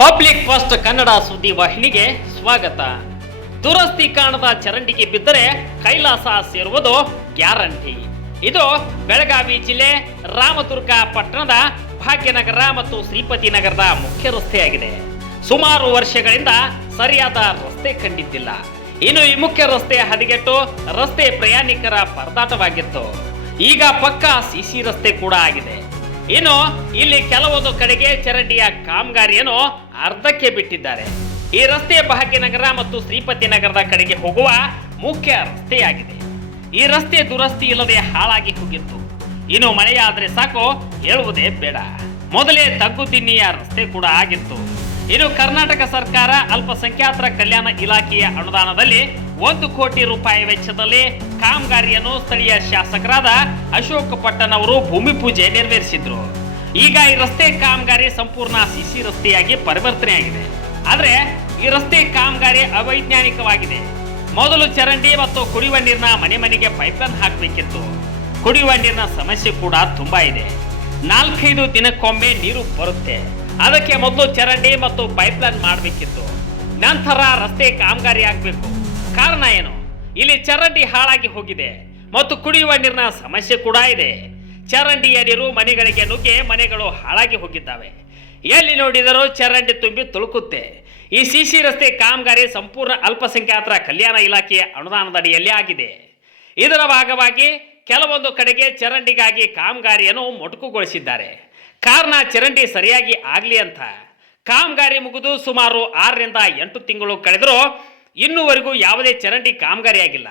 Public first Kannada ಸುದ್ದಿ ವಾಹಿನಿಗೆ ಸ್ವಾಗತ. ದುರಸ್ತಿ ಕಾಣದ ಚರಂಡಿಗೆ ಬಿದ್ದರೆ ಕೈಲಾಸ ಸೇರುವುದು ಗ್ಯಾರಂಟಿ. ಇದು ಬೆಳಗಾವಿ ಜಿಲ್ಲೆ ರಾಮದುರ್ಗ ಪಟ್ಟಣದ ಭಾಗ್ಯನಗರ ಮತ್ತು ಶ್ರೀಪತಿ ನಗರದ ಮುಖ್ಯ ರಸ್ತೆಯಾಗಿದೆ. ಸುಮಾರು ವರ್ಷಗಳಿಂದ ಸರಿಯಾದ ರಸ್ತೆ ಕಂಡಿದ್ದಿಲ್ಲ. ಇನ್ನು ಈ ಮುಖ್ಯ ರಸ್ತೆ ಹದಗೆಟ್ಟು ರಸ್ತೆ ಪ್ರಯಾಣಿಕರ ಪರದಾಟವಾಗಿತ್ತು. ಈಗ ಪಕ್ಕಾ ಸಿಸಿ ರಸ್ತೆ ಕೂಡ ಆಗಿದೆ. ಇನ್ನು ಇಲ್ಲಿ ಕೆಲವೊಂದು ಕಡೆಗೆ ಚರಂಡಿಯ ಕಾಮಗಾರಿಯನ್ನು ಅರ್ಧಕ್ಕೆ ಬಿಟ್ಟಿದ್ದಾರೆ. ಈ ರಸ್ತೆ ಭಾಗ್ಯನಗರ ಮತ್ತು ಶ್ರೀಪತಿ ನಗರದ ಕಡೆಗೆ ಹೋಗುವ ಮುಖ್ಯ ರಸ್ತೆಯಾಗಿದೆ. ಈ ರಸ್ತೆ ದುರಸ್ತಿ ಇಲ್ಲದೆ ಹಾಳಾಗಿ ಹೋಗಿತ್ತು. ಇನ್ನು ಮಳೆಯಾದ್ರೆ ಸಾಕು ಹೇಳುವುದೇ ಬೇಡ. ಮೊದಲೇ ತಗ್ಗುದಿನ್ನಿಯ ರಸ್ತೆ ಕೂಡ ಆಗಿತ್ತು. ಇನ್ನು ಕರ್ನಾಟಕ ಸರ್ಕಾರ ಅಲ್ಪಸಂಖ್ಯಾತರ ಕಲ್ಯಾಣ ಇಲಾಖೆಯ ಅನುದಾನದಲ್ಲಿ 1 ಕೋಟಿ ರೂಪಾಯಿ ವೆಚ್ಚದಲ್ಲಿ ಕಾಮಗಾರಿಯನ್ನು ಸ್ಥಳೀಯ ಶಾಸಕರಾದ ಅಶೋಕ್ ಪಟ್ಟಣ್ ಅವರು ಭೂಮಿ ಪೂಜೆ ನೆರವೇರಿಸಿದ್ರು. ಈಗ ಈ ರಸ್ತೆ ಕಾಮಗಾರಿ ಸಂಪೂರ್ಣ ಸಿಸಿ ರಸ್ತೆಯಾಗಿ ಪರಿವರ್ತನೆಯಾಗಿದೆ. ಆದರೆ ಈ ರಸ್ತೆ ಕಾಮಗಾರಿ ಅವೈಜ್ಞಾನಿಕವಾಗಿದೆ. ಮೊದಲು ಚರಂಡಿ ಮತ್ತು ಕುಡಿಯುವ ನೀರಿನ ಮನೆ ಮನೆಗೆ ಪೈಪ್ಲೈನ್ ಹಾಕಬೇಕಿತ್ತು. ಕುಡಿಯುವ ನೀರಿನ ಸಮಸ್ಯೆ ಕೂಡ ತುಂಬಾ ಇದೆ. 4-5 ದಿನಕ್ಕೊಮ್ಮೆ ನೀರು ಬರುತ್ತೆ. ಅದಕ್ಕೆ ಮೊದಲು ಚರಂಡಿ ಮತ್ತು ಪೈಪ್ಲೈನ್ ಮಾಡಬೇಕಿತ್ತು. ನಂತರ ರಸ್ತೆ ಕಾಮಗಾರಿ ಆಗಬೇಕು. ಕಾರಣ ಏನು? ಇಲ್ಲಿ ಚರಂಡಿ ಹಾಳಾಗಿ ಹೋಗಿದೆ ಮತ್ತು ಕುಡಿಯುವ ನೀರಿನ ಸಮಸ್ಯೆ ಕೂಡ ಇದೆ. ಚರಂಡಿಯ ನೀರು ಮನೆಗಳಿಗೆ ನುಗ್ಗಿ ಮನೆಗಳು ಹಾಳಾಗಿ ಹೋಗಿದ್ದಾವೆ. ಎಲ್ಲಿ ನೋಡಿದರೂ ಚರಂಡಿ ತುಂಬಿ ತುಳುಕುತ್ತೆ. ಈ ಸಿಸಿ ರಸ್ತೆ ಕಾಮಗಾರಿ ಸಂಪೂರ್ಣ ಅಲ್ಪಸಂಖ್ಯಾತರ ಕಲ್ಯಾಣ ಇಲಾಖೆಯ ಅನುದಾನದ ಅಡಿಯಲ್ಲಿ ಆಗಿದೆ. ಇದರ ಭಾಗವಾಗಿ ಕೆಲವೊಂದು ಕಡೆಗೆ ಚರಂಡಿಗಾಗಿ ಕಾಮಗಾರಿಯನ್ನು ಮೊಟಕುಗೊಳಿಸಿದ್ದಾರೆ. ಕಾರಣ ಚರಂಡಿ ಸರಿಯಾಗಿ ಆಗಲಿ ಅಂತ. ಕಾಮಗಾರಿ ಮುಗಿದು ಸುಮಾರು 6ರಿಂದ 8 ತಿಂಗಳು ಕಳೆದರೂ ಇನ್ನೂವರೆಗೂ ಯಾವುದೇ ಚರಂಡಿ ಕಾಮಗಾರಿಯಾಗಿಲ್ಲ.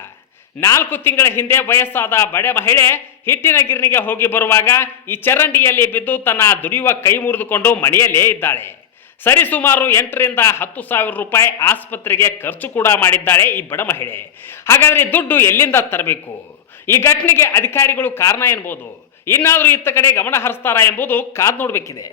4 ತಿಂಗಳ ಹಿಂದೆ ವಯಸ್ಸಾದ ಬಡ ಮಹಿಳೆ ಹಿಟ್ಟಿನ ಗಿರಣಿಗೆ ಹೋಗಿ ಬರುವಾಗ ಈ ಚರಂಡಿಯಲ್ಲಿ ಬಿದ್ದು ತನ್ನ ದುಡಿಯುವ ಕೈ ಮುರಿದುಕೊಂಡು ಮನೆಯಲ್ಲೇ ಇದ್ದಾಳೆ. ಸರಿಸುಮಾರು 8ರಿಂದ 10 ಸಾವಿರ ರೂಪಾಯಿ ಆಸ್ಪತ್ರೆಗೆ ಖರ್ಚು ಕೂಡ ಮಾಡಿದ್ದಾಳೆ ಈ ಬಡ ಮಹಿಳೆ. ಹಾಗಾದರೆ ದುಡ್ಡು ಎಲ್ಲಿಂದ ತರಬೇಕು? ಈ ಘಟನೆಗೆ ಅಧಿಕಾರಿಗಳು ಕಾರಣ ಎನ್ಬೋದು. ಇನ್ನಾದರೂ ಇತ್ತ ಕಡೆ ಗಮನ ಹರಿಸ್ತಾರಾ ಎಂಬುದು ಕಾದು ನೋಡಬೇಕಿದೆ.